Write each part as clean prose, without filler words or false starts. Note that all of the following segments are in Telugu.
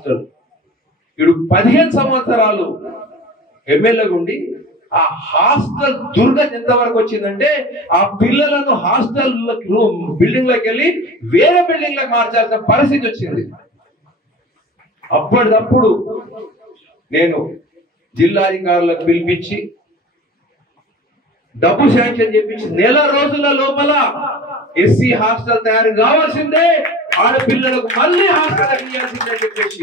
హాస్టల్. ఇప్పుడు 15 సంవత్సరాలు ఎమ్మెల్యేగా ఉండి ఆ హాస్టల్ దుర్గతి ఎంతవరకు వచ్చిందంటే ఆ పిల్లలను హాస్టల్ బిల్డింగ్ లోకి వెళ్ళి వేరే బిల్డింగ్ లకు మార్చాల్సిన పరిస్థితి వచ్చింది. అప్పటిదప్పుడు నేను జిల్లాధికారులకు పిలిపించి డబ్బు శాంక్షన్ చేపించి నెల రోజుల లోపల ఎస్సీ హాస్టల్ తయారు కావాల్సిందే, ఆడపిల్లలకు మళ్ళీ హాస్టల్ ఇవ్వాల్సిందే అని చెప్పేసి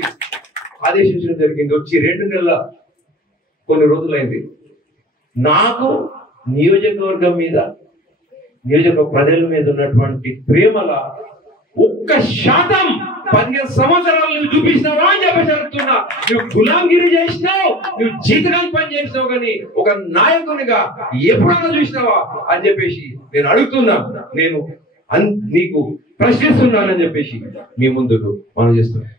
ఆదేశించడం జరిగింది. వచ్చి 2 నెలల కొన్ని రోజులైంది. నాకు నియోజకవర్గం మీద, నియోజకవర్గ ప్రజల మీద ఉన్నటువంటి ప్రేమల 1% 15 సంవత్సరాలు నువ్వు చూపించినావా అని చెప్పేసి అడుగుతున్నా. నువ్వు గులాంగిరి చేసినావు, నువ్వు జీతకానికి పని చేసినావు, కానీ ఒక నాయకునిగా ఎప్పుడన్నా చూసినావా అని చెప్పేసి నేను అడుగుతున్నా. నేను నీకు ప్రశ్నిస్తున్నానని చెప్పేసి మీ ముందుకు మనం చేస్తున్నాం.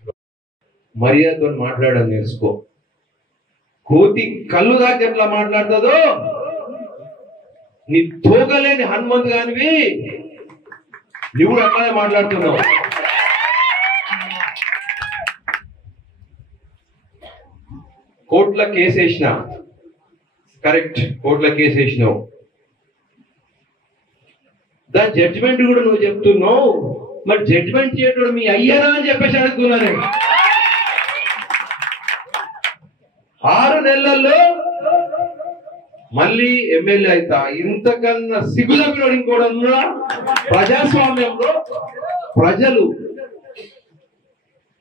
మర్యాదతో మాట్లాడని నేర్చుకో. కోతి కళ్ళు దాకా ఎట్లా మాట్లాడుతుందో నీ తోగలేని హనుమంతు గానివి నువ్వు అట్లానే మాట్లాడుతున్నావు. కోర్టులో కేసు వేసినా, కరెక్ట్, కోర్టులో కేసు వేసినావు, దాని జడ్జిమెంట్ కూడా నువ్వు చెప్తున్నావు. మరి జడ్జిమెంట్ చేయడం మీ అయ్యారా అని చెప్పేసి అడుగుతున్నాను. 6 నెలల్లో మళ్ళీ ఎమ్మెల్యే అవుతా. ఇంతకన్నా సిగ్గులపినోడు ఇంకోటి ఉన్నాడా? ప్రజాస్వామ్యంలో ప్రజలు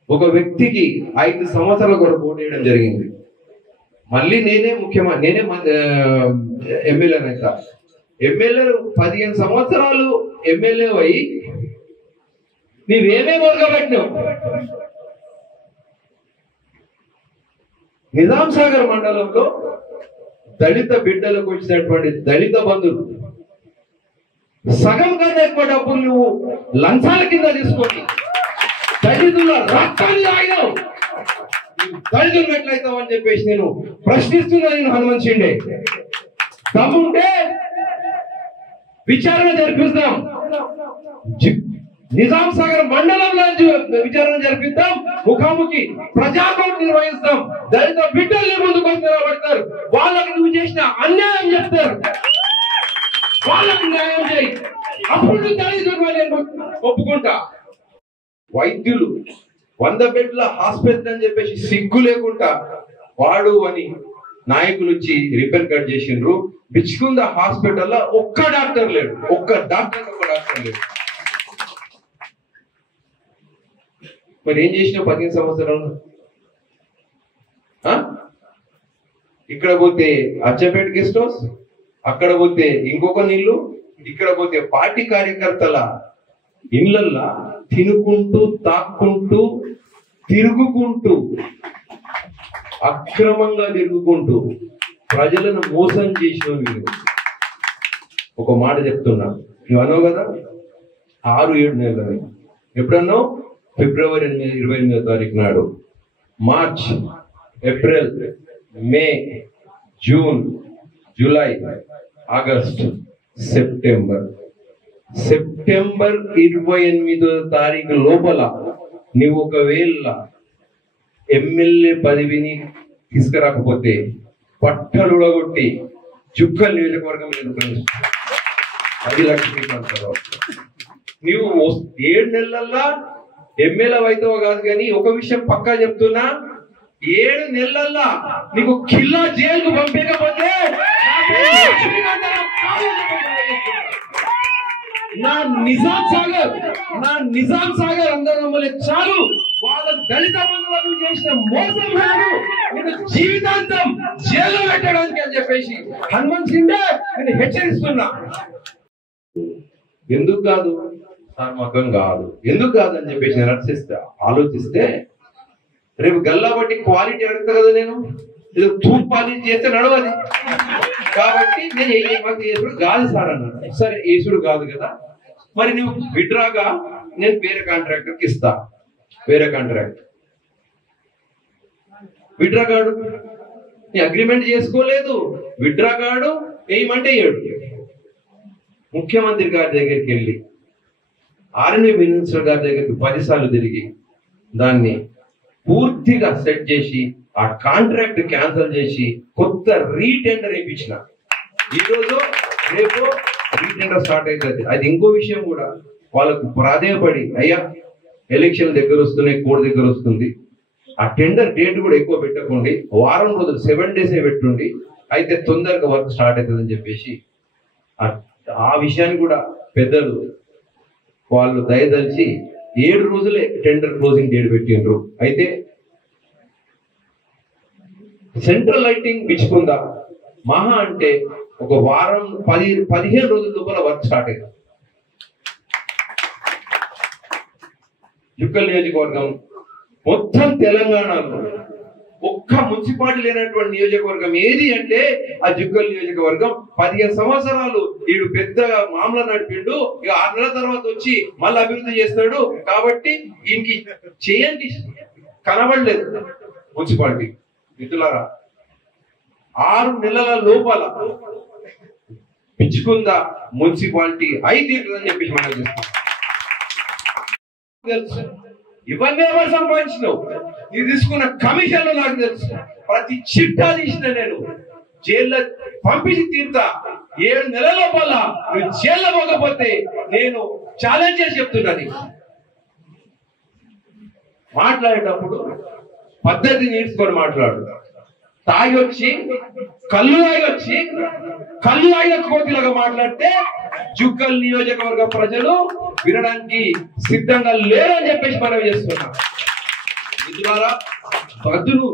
ఒక వ్యక్తికి 5 సంవత్సరాల కొరకు పోటీ చేయడం జరిగింది. మళ్ళీ నేనే ఎమ్మెల్యే అవుతా. ఎమ్మెల్యే 15 సంవత్సరాలు ఎమ్మెల్యే అయి నీవేమేమి వర్గపెట్టినావు? నిజాం సాగర్ మండలంలో దళిత బిడ్డలకు వచ్చినటువంటి దళిత బంధువులు సగం కన్నా ఎక్కువ డబ్బులు నువ్వు లంచాల కింద తీసుకొని దళితుల రక్తాన్ని తాగినావు. దళితులు ఎట్లయితావు అని చెప్పేసి నేను ప్రశ్నిస్తున్నా. నేను హనుమంత్ షిండే దమ్ముంటే విచారణ జరిపిస్తాం. నిజాం సాగర్ మండలంలో విచారణ జరిపిద్దాం. ముఖాముఖి ప్రజాకోట్ నిర్వహిస్తాం. దళిత బిడ్డల్ని ముందుకు నిలబడతారు. వాళ్ళకి నువ్వు చేసిన అన్యాయం చెప్తారు. వాళ్ళకి న్యాయం చేయి. అప్పుడు దళితుడు నేను ఒప్పుకుంటా. వైద్యులు 100 బెడ్ల హాస్పిటల్ అని చెప్పేసి సిగ్గు లేకుండా వాడు అని నాయకులు వచ్చి రిపేర్ కట్ చేసిండ్రు. బిచ్చుకుంద హాస్పిటల్లో ఒక్క డాక్టర్ లేడు. ఒక్క డాక్టర్ లేడు. మరి ఏం చేసినావు 15 సంవత్సరాలు? ఇక్కడ పోతే అచ్చపేట గెస్ట్ హౌస్, అక్కడ పోతే ఇంకొక నీళ్లు, ఇక్కడ పోతే పార్టీ కార్యకర్తల ఇళ్లల్లా తినుకుంటూ తాక్కుంటూ తిరుగుకుంటూ అక్రమంగా తిరుగుకుంటూ ప్రజలను మోసం చేసిన మీరు. ఒక మాట చెప్తున్నా, నువ్వు అన్నావు కదా 6-7 నెలలు. ఎప్పుడన్నావు? ఫిబ్రవరి 28వ తారీఖు నాడు. మార్చ్, ఏప్రిల్, మే, జూన్, జూలై, ఆగస్ట్, సెప్టెంబర్ 28వ తారీఖు లోపల నువ్వు ఒకవేళ ఎమ్మెల్యే పదవిని తీసుకురాకపోతే పట్టలుడగొట్టి చుక్కల నియోజకవర్గం 10 లక్షలు నువ్వు 7 నెలల్లో ఎమ్మెల్యే అవుతావో కాదు. కానీ ఒక విషయం పక్కా చెప్తున్నా, 7 నెలల్లో నీకు కిల్లా జైలుకు పంపకపోతే నా నిజాం సాగర్ అందరూ చాలు. వాళ్ళ దళిత బంధువులు చేసిన మోసం కాదు, నేను జీవితాంతం జైల్లో పెట్టడానికి అని చెప్పేసి హనుమంత్ షిండే నేను హెచ్చరిస్తున్నా. ఎందుకు కాదు? నమ్మకం కాదు. ఎందుకు కాదు అని చెప్పేసి నేను ఆలోచిస్తే రేపు గల్లా బట్టి క్వాలిటీ అడుగుతా కదా. నేను ఏదో తూపు పాలిష్ చేస్తే నడవది. కాబట్టి నేను యేసుడు కాదు సార్ అన్నాడు. సరే యేసుడు కాదు కదా, మరి నువ్వు విడ్రాగా నేను వేరే కాంట్రాక్టర్కి ఇస్తా. వేరే కాంట్రాక్ట్ విడ్రా కాడు, నీ అగ్రిమెంట్ చేసుకోలేదు. విడ్రా కాడు వేయమంటే ఏడు. ముఖ్యమంత్రి గారి దగ్గరికి వెళ్ళి, ఆర్మీ మినిస్టర్ గారి దగ్గరికి 10 సార్లు తిరిగి దాన్ని పూర్తిగా సెట్ చేసి ఆ కాంట్రాక్ట్ క్యాన్సిల్ చేసి కొత్త రీటెండర్ వేయించిన. ఈరోజు రేపు రీటెండర్ స్టార్ట్ అవుతుంది. అది ఇంకో విషయం కూడా వాళ్ళకు ప్రాధేయపడి, అయ్యా ఎలక్షన్ దగ్గర వస్తున్నాయి, కోడ్ దగ్గర వస్తుంది, ఆ టెండర్ డేట్ కూడా ఎక్కువ పెట్టకండి, వారం రోజులు 7 days పెట్టుండి, అయితే తొందరగా వర్క్ స్టార్ట్ అవుతుందని చెప్పేసి ఆ విషయాన్ని కూడా పెద్దలు వాళ్ళు దయదలిచి 7 రోజులే టెండర్ క్లోజింగ్ డేట్ పెట్టిండ్రు. అయితే సెంట్రల్ లైటింగ్ పిచ్చుకుందా మహా అంటే ఒక వారం 15 రోజుల లోపల వర్క్ స్టార్ట్ అయింది. జుక్కల్ నియోజకవర్గం మొత్తం తెలంగాణలో ఒక్క మున్సిపాలిటీ లేనటువంటి నియోజకవర్గం ఏది అంటే ఆ జుక్కల్ నియోజకవర్గం. 15 సంవత్సరాలు వీడు పెద్దగా మామూలు నడిపిండు, ఇక 6 నెలల తర్వాత వచ్చి మళ్ళీ అభివృద్ధి చేస్తాడు కాబట్టి ఈయనకి చేయండి కనబడలేదు మున్సిపాలిటీ. మిత్రులారా, 6 నెలల లోపల పిచ్చుకుందా మున్సిపాలిటీ అయితే అని చెప్పేసి మనం చేస్తాం. తెలుసు ఇవన్నీ ఎవరు సంపాదించినావు, నీ తీసుకున్న కమిషన్లు నాకు తెలుసు, ప్రతి చిట్టా తీసిన నేను జైల్లో పంపించి తీరుతా. 7 నెలల లోపల నువ్వు జైల్లో పోకపోతే నేను ఛాలెంజ్ చేసి చెప్తున్నది. మాట్లాడేటప్పుడు పద్ధతి నేర్చుకొని మాట్లాడు. తాగొచ్చి కళ్ళు తాగిన కోతిలాగా మాట్లాడితే జుక్కల్ నియోజకవర్గ ప్రజలు వినడానికి సిద్ధంగా లేరని చెప్పేసి మనం చేస్తున్నాం. మిత్రులారా, బదులు